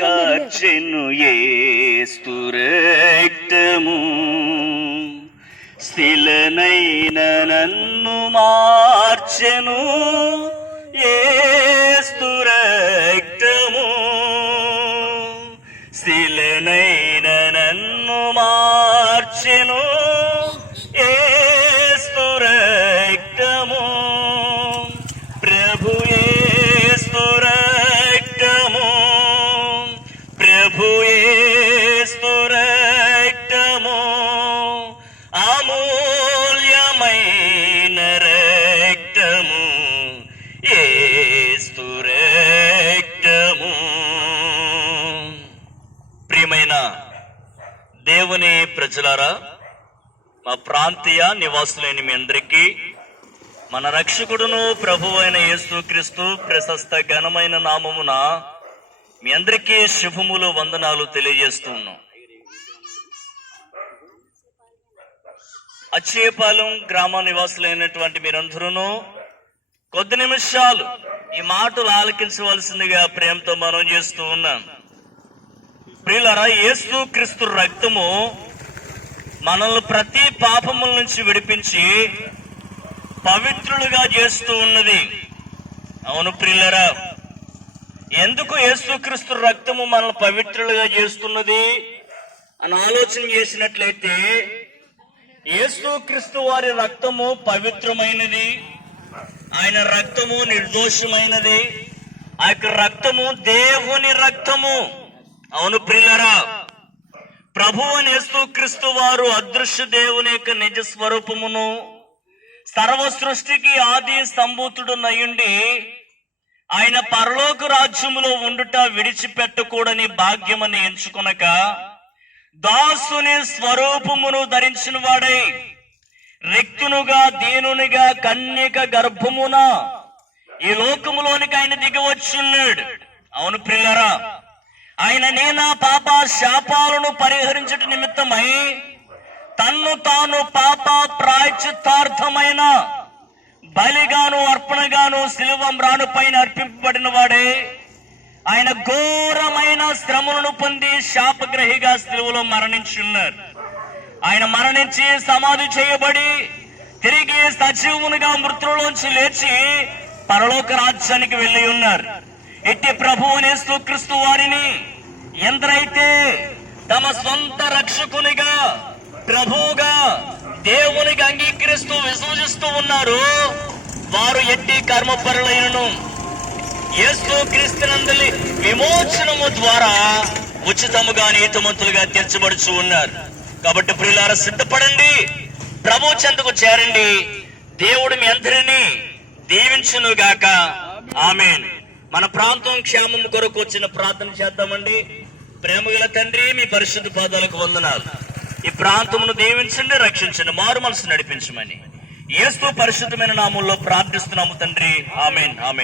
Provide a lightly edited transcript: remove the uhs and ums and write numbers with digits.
కార్చెను యేసు రక్తము, శిలనైన నన్ను మార్చెను యేసు రక్తము, శిలనైన నన్ను మార్చెను యేసు రక్తము, ప్రభు యేసు రక్తము, ప్రభు యేసు రక్తము, అమూల్యమైన రక్తము, యేసు రక్తము. ప్రియమైన దేవుని ప్రజలారా, మా ప్రాంతీయ నివాసులైన మీ అందరికీ మన రక్షకుడును ప్రభువు అయిన యేసుక్రీస్తు ప్రశస్త ఘనమైన నామమున మీ అందరికీ శుభములు, వందనాలు తెలియజేస్తూ ఉన్నాం. అచ్చేపాలెం గ్రామ నివాసులైనటువంటి మీరందరూ కొద్ది నిమిషాలు ఈ మాటలు ఆలకించవలసిందిగా ప్రేమతో మనం చేస్తూ ఉన్నాం. ప్రియులారా, యేసుక్రీస్తు రక్తము మనల్ని ప్రతి పాపముల నుంచి విడిపించి పవిత్రులుగా చేస్తూ ఉన్నది. అవును ప్రియులారా, ఎందుకు యేసుక్రీస్తు రక్తము మనల్ని పవిత్రులుగా చేస్తున్నది అని ఆలోచన చేసినట్లయితే, యేసుక్రీస్తు వారి రక్తము పవిత్రమైనది, ఆయన రక్తము నిర్దోషమైనది, ఆ యొక్క రక్తము దేవుని రక్తము. అవును ప్రియులారా, ప్రభువు యేసుక్రీస్తు వారు అదృశ్య దేవుని యొక్క నిజ స్వరూపమును, సర్వ సృష్టికి ఆది సంభూతుడు నయుండి ఆయన పరలోక రాజ్యములో ఉండుట విడిచిపెట్టకూడని భాగ్యమని ఎంచుకొనక దాసుని స్వరూపమును ధరించిన వాడై రిక్తునుగా దీనునిగా కన్యక గర్భమున ఈ లోకములోనికి ఆయన దిగవచ్చున్నాడు. అవును ప్రియులారా, ఆయన నేనా పాప శాపాలను పరిహరించుట నిమిత్తమై తన్ను తాను పాప ప్రాయశ్చిత్తార్థమైన బలిగాను అర్పణగాను శిలువ మ్రానుపైన అర్పింపబడిన వాడే ఆయన ఘోరమైన శ్రమలను పొంది శాపగ్రహిగా శిలువలో మరణించున్నారు. ఆయన మరణించి సమాధి చేయబడి తిరిగి సజీవునిగా మృతుల్లోంచి లేచి పరలోక రాజ్యానికి వెళ్లి ఉన్నారు. ఇట్టి ప్రభువు యేసుక్రీస్తు వారిని ఎందరైతే తమ సొంత రక్షకునిగా, ప్రభువుగా, దేవునికి అంగీకరిస్తూ విశ్వసిస్తూ ఉన్నారు, వారు ఎట్టి కర్మపరులైనను యేసుక్రీస్తునందలి విమోచనము ద్వారా ఉచితముగా నీతిమంతులుగా తీర్చబడుచు ఉన్నారు. కాబట్టి ప్రియులారా, సిద్ధపడండి, ప్రభు చెంతకు చేరండి. దేవుడు మీ అందరినీ దీవించును గాక. ఆమేన్. మన ప్రాంతం క్షేమం కొరకు వచ్చిన ప్రార్థన చేద్దామండి. ప్రేమగల తండ్రి, మీ పరిశుద్ధ పాదాలకు వందనాలు. ఈ ప్రాంతమును దీవించండి, రక్షించండి, మారు మనసు నడిపించమని యేసు పరిశుద్ధమైన నామంలో ప్రార్థిస్తున్నాము తండ్రి. ఆమేన్, ఆమేన్.